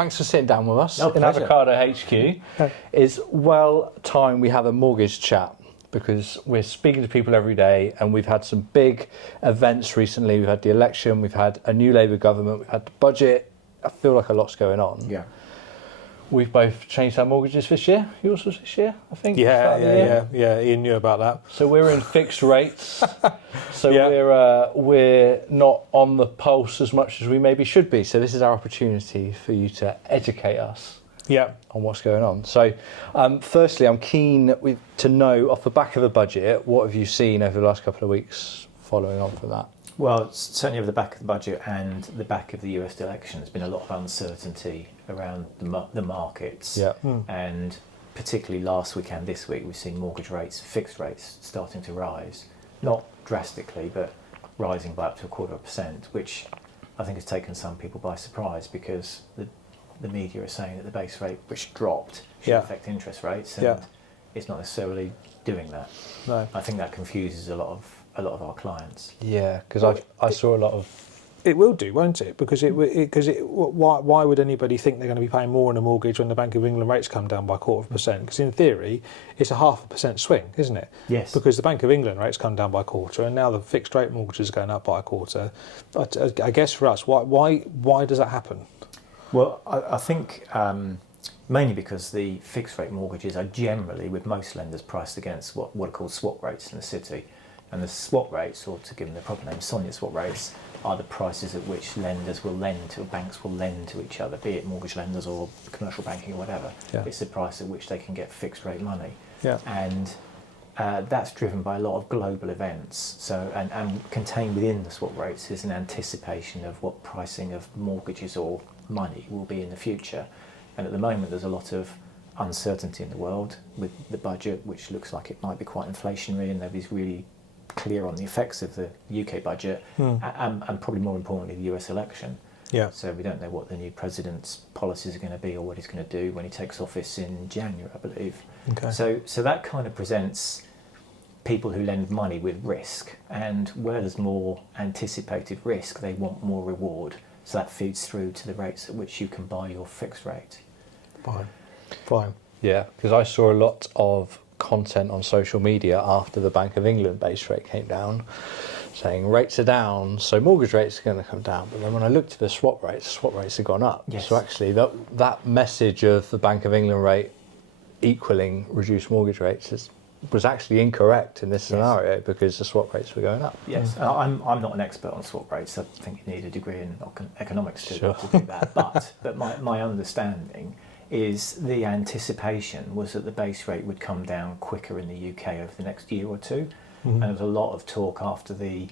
thanks for sitting down with us No, in pleasure. Avocado HQ. It's well time we have a mortgage chat because we're speaking to people every day and we've had some big events recently. We've had the election, we've had a new Labour government, we've had the budget. I feel like a lot's going on. Yeah. We've both changed our mortgages this year. Yours was this year, I think. Yeah. Ian knew about that. So we're in fixed rates. So Yeah. we're not on the pulse as much as we maybe should be. So this is our opportunity for you to educate us Yeah. on what's going on. So firstly, I'm keen to know off the back of the budget, what have you seen over the last couple of weeks following on from that? Well, certainly over the back of the budget and the back of the US election, there's been a lot of uncertainty around the markets. Yeah. And particularly last week and this week, we've seen mortgage rates, fixed rates, starting to rise. Not drastically, but rising by up to 0.25%, which I think has taken some people by surprise because the media are saying that the base rate, which dropped, should affect interest rates, and it's not necessarily doing that. No. I think that confuses a lot of our clients. Yeah, because I saw a lot of... It will do, won't it? Because why would anybody think they're going to be paying more on a mortgage when the Bank of England rates come down by 0.25%? Because in theory, it's a 0.5% swing, isn't it? Yes. Because the Bank of England rates come down by 1/4, and now the fixed rate mortgages are going up by 1/4. I guess for us, why does that happen? Well, I think mainly because the fixed rate mortgages are generally, with most lenders, priced against what are called swap rates in the city. And the swap rates, or to give them the proper name, SONIA swap rates, are the prices at which lenders will lend to, banks will lend to each other, be it mortgage lenders or commercial banking or whatever. Yeah. It's the price at which they can get fixed rate money. Yeah. And that's driven by a lot of global events. So, and contained within the swap rates is an anticipation of what pricing of mortgages or money will be in the future. And at the moment, there's a lot of uncertainty in the world with the budget, which looks like it might be quite inflationary, and nobody's really clear on the effects of the UK budget, and probably more importantly, the US election. Yeah. So we don't know what the new president's policies are going to be or what he's going to do when he takes office in January, I believe. Okay. So that kind of presents people who lend money with risk, and where there's more anticipated risk, they want more reward. So that feeds through to the rates at which you can buy your fixed rate. Fine. Yeah, because I saw a lot of content on social media after the Bank of England base rate came down saying rates are down, so mortgage rates are going to come down. But then when I looked at the swap rates have gone up. Yes. So actually that message of the Bank of England rate equaling reduced mortgage rates was actually incorrect in this scenario because the swap rates were going up. Yes, I'm not an expert on swap rates. I think you need a degree in economics to do that. But my understanding is the anticipation was that the base rate would come down quicker in the UK over the next year or two. And there was a lot of talk after the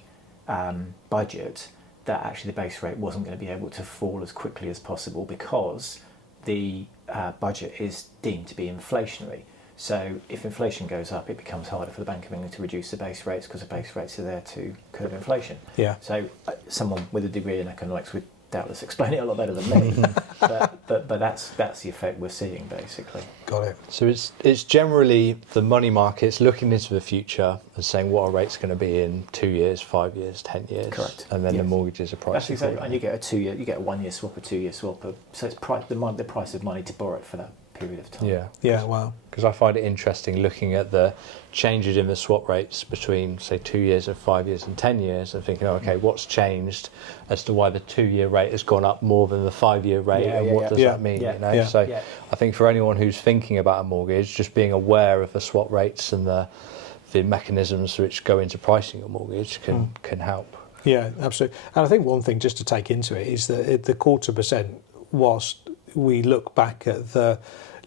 budget that actually the base rate wasn't going to be able to fall as quickly as possible because the budget is deemed to be inflationary. So if inflation goes up, it becomes harder for the Bank of England to reduce the base rates because the base rates are there to curb inflation. Yeah. So someone with a degree in economics would doubtless explain it a lot better than me. but that's the effect we're seeing basically. Got it. So it's generally the money markets looking into the future and saying what are rates going to be in 2 years, 5 years, 10 years. Correct. And then Yes. the mortgages are priced. That's exactly. And you get a 2 year, you get a 1 year swap, a 2 year swap. So it's the price of money to borrow it for that period of time. Yeah. Yeah. Wow. Because I find it interesting looking at the changes in the swap rates between, say, 2 years, or 5 years, and 10 years, and thinking, okay, what's changed as to why the 2 year rate has gone up more than the 5 year rate, and what does that mean? Yeah. You know, Yeah. so Yeah. I think for anyone who's thinking about a mortgage, just being aware of the swap rates and the mechanisms which go into pricing a mortgage can help. Yeah, absolutely. And I think one thing just to take into it is that the 0.25%, whilst we look back at the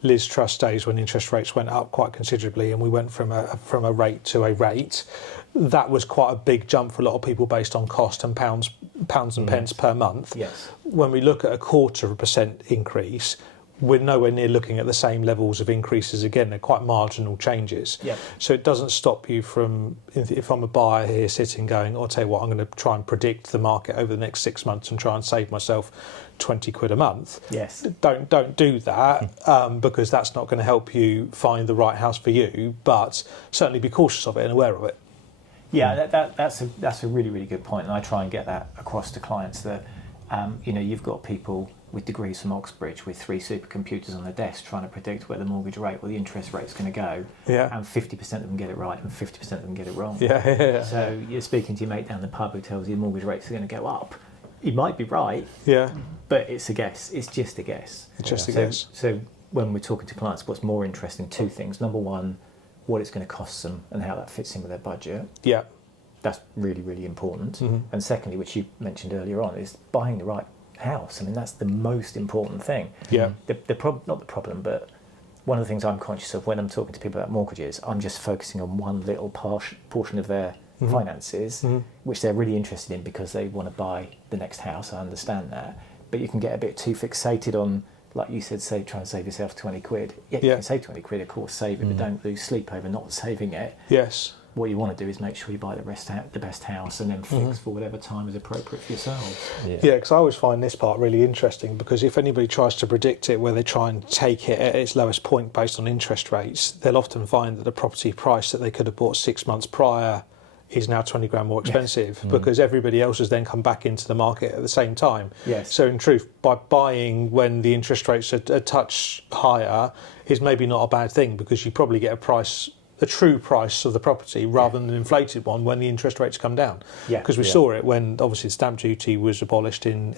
Liz Truss days when interest rates went up quite considerably and we went from a rate to a rate, that was quite a big jump for a lot of people based on cost and pounds and pence per month. Yes. When we look at a 0.25% increase, we're nowhere near looking at the same levels of increases again. They're quite marginal changes. Yep. So it doesn't stop you from, if I'm a buyer here sitting going, I'll tell you what, I'm going to try and predict the market over the next 6 months and try and save myself 20 quid a month. Yes. Don't do that because that's not going to help you find the right house for you, but certainly be cautious of it and aware of it. Yeah, that's a really, really good point, and I try and get that across to clients that you've got people with degrees from Oxbridge with 3 supercomputers on their desk trying to predict where the mortgage rate or the interest rate's going to go, and 50% of them get it right and 50% of them get it wrong. So you're speaking to your mate down the pub who tells you the mortgage rates are going to go up. He might be right, but it's a guess. It's just a guess. So when we're talking to clients, what's more interesting? 2 things. Number one, what it's going to cost them and how that fits in with their budget. Yeah. That's really, really important. And secondly, which you mentioned earlier on, is buying the right house. I mean, that's the most important thing. Yeah. Not the problem, but one of the things I'm conscious of when I'm talking to people about mortgages, I'm just focusing on one little portion of their finances, which they're really interested in because they want to buy the next house. I understand that. But you can get a bit too fixated on, like you said, try and save yourself 20 quid. Yeah, you can save 20 quid, of course, save it, but don't lose sleep over not saving it. Yes. What you want to do is make sure you buy the best house and then fix for whatever time is appropriate for yourselves. Yeah, because I always find this part really interesting, because if anybody tries to predict it where they try and take it at its lowest point based on interest rates, they'll often find that the property price that they could have bought 6 months prior is now 20 grand more expensive because everybody else has then come back into the market at the same time. Yes. So in truth, by buying when the interest rates are a touch higher is maybe not a bad thing, because you probably get a true price of the property rather than an inflated one when the interest rates come down. Because we saw it when obviously the stamp duty was abolished in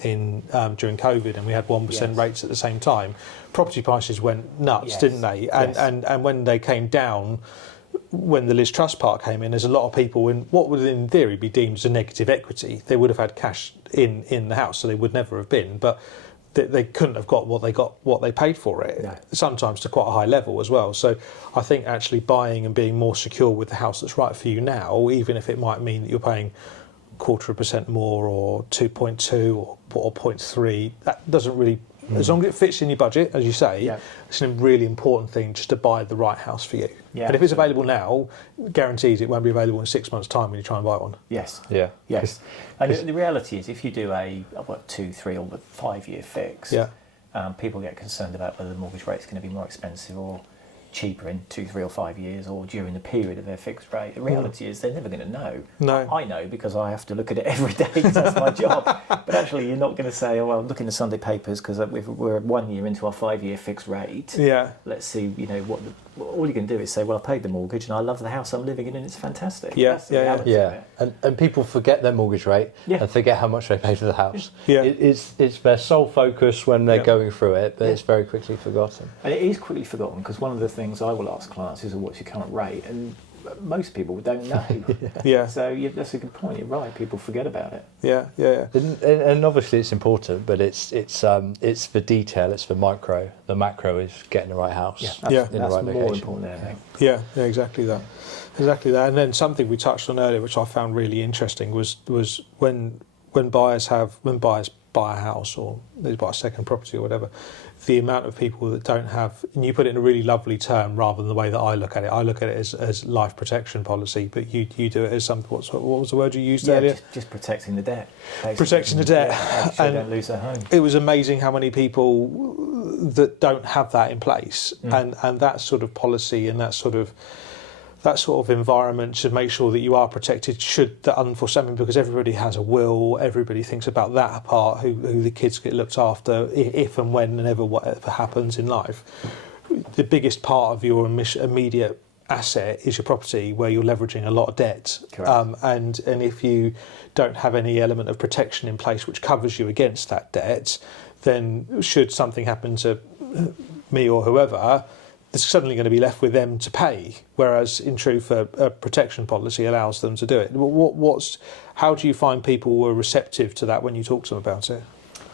during COVID, and we had 1% rates at the same time. Property prices went nuts, didn't they? And when they came down, when the Liz Truss part came in, there's a lot of people in what would in theory be deemed as a negative equity. They would have had cash in the house, so they would never have been. But they couldn't have got what they paid for it, sometimes to quite a high level as well. So I think actually buying and being more secure with the house that's right for you now, even if it might mean that you're paying 0.25% more or 2.2 or 0.3, that doesn't really, as long as it fits in your budget, as you say, it's a really important thing just to buy the right house for you. And if it's available now, guarantees it won't be available in 6 months' time when you try and buy one. Yes. Yes. And the reality is, if you do a 2, 3 or 5 year fix, people get concerned about whether the mortgage rate's going to be more expensive or cheaper in 2, 3 or 5 years or during the period of their fixed rate. The reality is they're never going to know. No. I know because I have to look at it every day because that's my job. But actually you're not going to say, oh, well, look in the Sunday papers because we're 1 year into our 5 year fixed rate. Let's see, all you can do is say, well, I paid the mortgage and I love the house I'm living in and it's fantastic. That's the reality of it. And people forget their mortgage rate and forget how much they pay for the house. It's their sole focus when they're going through it, but it's very quickly forgotten. And it is quickly forgotten, because one of the things I will ask clients is, what's your current rate? And most people don't know. So that's a good point. You're right. People forget about it. And obviously it's important, but it's for detail. It's for micro. The macro is getting the right house. That's in the right more location. important there, I think. Yeah, exactly that. And then something we touched on earlier, which I found really interesting, was when buyers buy a house or they buy a second property or whatever, the amount of people that don't have, and you put it in a really lovely term rather than the way that I look at it. I look at it as life protection policy, but you do it as something. What was the word you used earlier? Just protecting the debt. Basically. Protecting the debt. So they don't lose their home. It was amazing how many people that don't have that in place, and that sort of policy and that sort of environment should make sure that you are protected should the unforeseen, because everybody has a will, everybody thinks about that part, who the kids get looked after if and when and ever whatever happens in life. The biggest part of your immediate asset is your property, where you're leveraging a lot of debt. And if you don't have any element of protection in place which covers you against that debt, then should something happen to me or whoever, it's suddenly going to be left with them to pay, whereas in truth a protection policy allows them to do it. How do you find people were receptive to that when you talk to them about it?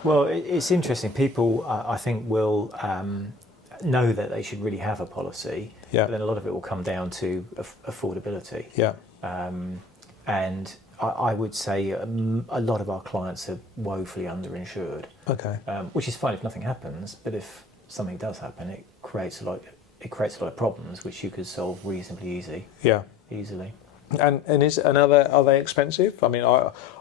Well, it's interesting. People, I think, will know that they should really have a policy, but then a lot of it will come down to affordability. And I would say a lot of our clients are woefully underinsured. Which is fine if nothing happens, but if something does happen, it creates a lot of problems which you could solve reasonably easily. And are they expensive? I mean,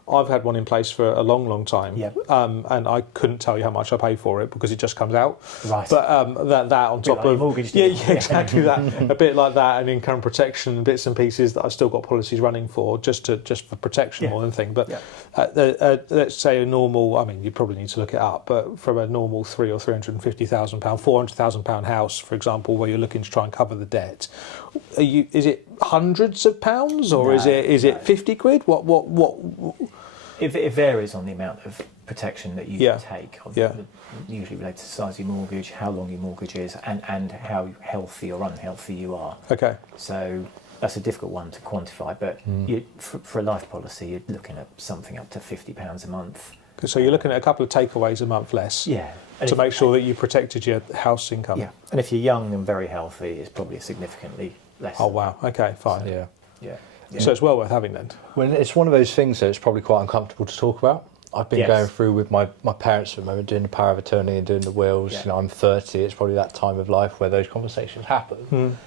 I've had one in place for a long, long time, Yep. and I couldn't tell you how much I pay for it because it just comes out. Right. But that on top like your of mortgage yeah, deal. yeah, exactly that. A bit like that, and income protection bits and pieces that I've still got policies running for, just for protection Yeah. more than anything. But Yeah. let's say a normal. I mean, you probably need to look it up, but from a normal £350,000, £400,000 house, for example, where you're looking to try and cover the debt, is it hundreds of pounds or No, is it 50 quid? What? It varies on the amount of protection that you Yeah. take, Yeah. usually related to the size of your mortgage, how long your mortgage is, and how healthy or unhealthy you are. Okay. So that's a difficult one to quantify, but for a life policy, you're looking at something up to £50 a month. So you're looking at a couple of takeaways a month less. Yeah. To make sure that you protected your house income. Yeah. And if you're young and very healthy, it's probably significantly less. Oh wow. Okay. Fine. Yeah. Yeah. So it's well worth having then. Well, it's one of those things that it's probably quite uncomfortable to talk about. I've been Yes. going through with my parents at the moment, doing the power of attorney and doing the wills. Yeah. You know, I'm 30. It's probably that time of life where those conversations happen.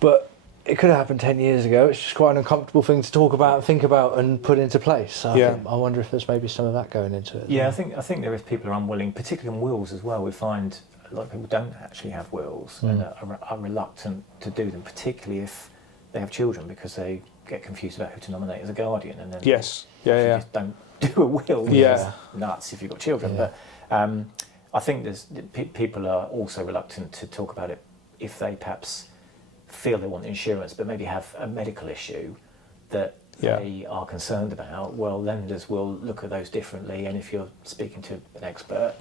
But it could have happened 10 years ago. It's just quite an uncomfortable thing to talk about and think about and put into place. So I wonder if there's maybe some of that going into it. Yeah, I think there is people are unwilling, particularly on wills as well. We find a lot of people don't actually have wills and are reluctant to do them, particularly if they have children, because they get confused about who to nominate as a guardian, and then Yes. you Yeah. just don't do a will. Which Yeah. is nuts if you've got children. Yeah. But I think people are also reluctant to talk about it if they perhaps feel they want insurance, but maybe have a medical issue that they are concerned about. Well, lenders will look at those differently, and if you're speaking to an expert,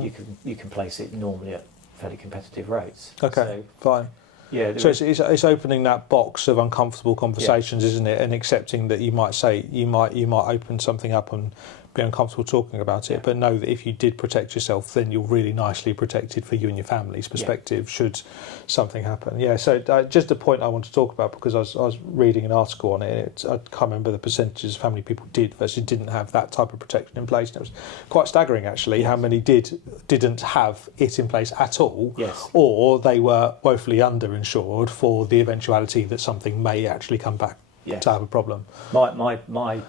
you can place it normally at fairly competitive rates. Okay. Fine. Yeah. So it's opening that box of uncomfortable conversations, isn't it? And accepting that you might say you might open something up and be uncomfortable talking about it, but know that if you did protect yourself, then you're really nicely protected for you and your family's perspective should something happen. Yeah. So just a point I want to talk about, because I was reading an article on it. I can't remember the percentages of how many people did versus didn't have that type of protection in place. And it was quite staggering actually how many didn't have it in place at all, or they were woefully underinsured for the eventuality that something may actually come back to have a problem. My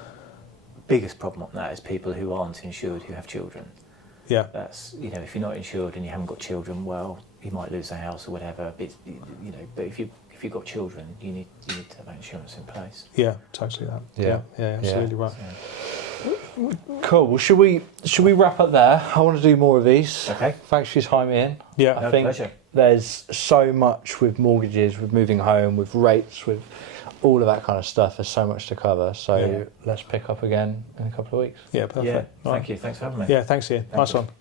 biggest problem on that is people who aren't insured who have children. Yeah. That's, if you're not insured and you haven't got children, well, you might lose a house or whatever. But but if you've got children, you need to have that insurance in place. Yeah, totally that. Yeah, absolutely right. Cool. Well, should we wrap up there? I want to do more of these. Okay. Thanks for your time, Ian. Yeah. I think pleasure. there's so much with mortgages, with moving home, with rates, with all of that kind of stuff. There's so much to cover. So let's pick up again in a couple of weeks. Yeah, perfect. Yeah. Right. Thank you. Thanks for having me. Yeah, thanks Ian. Nice one.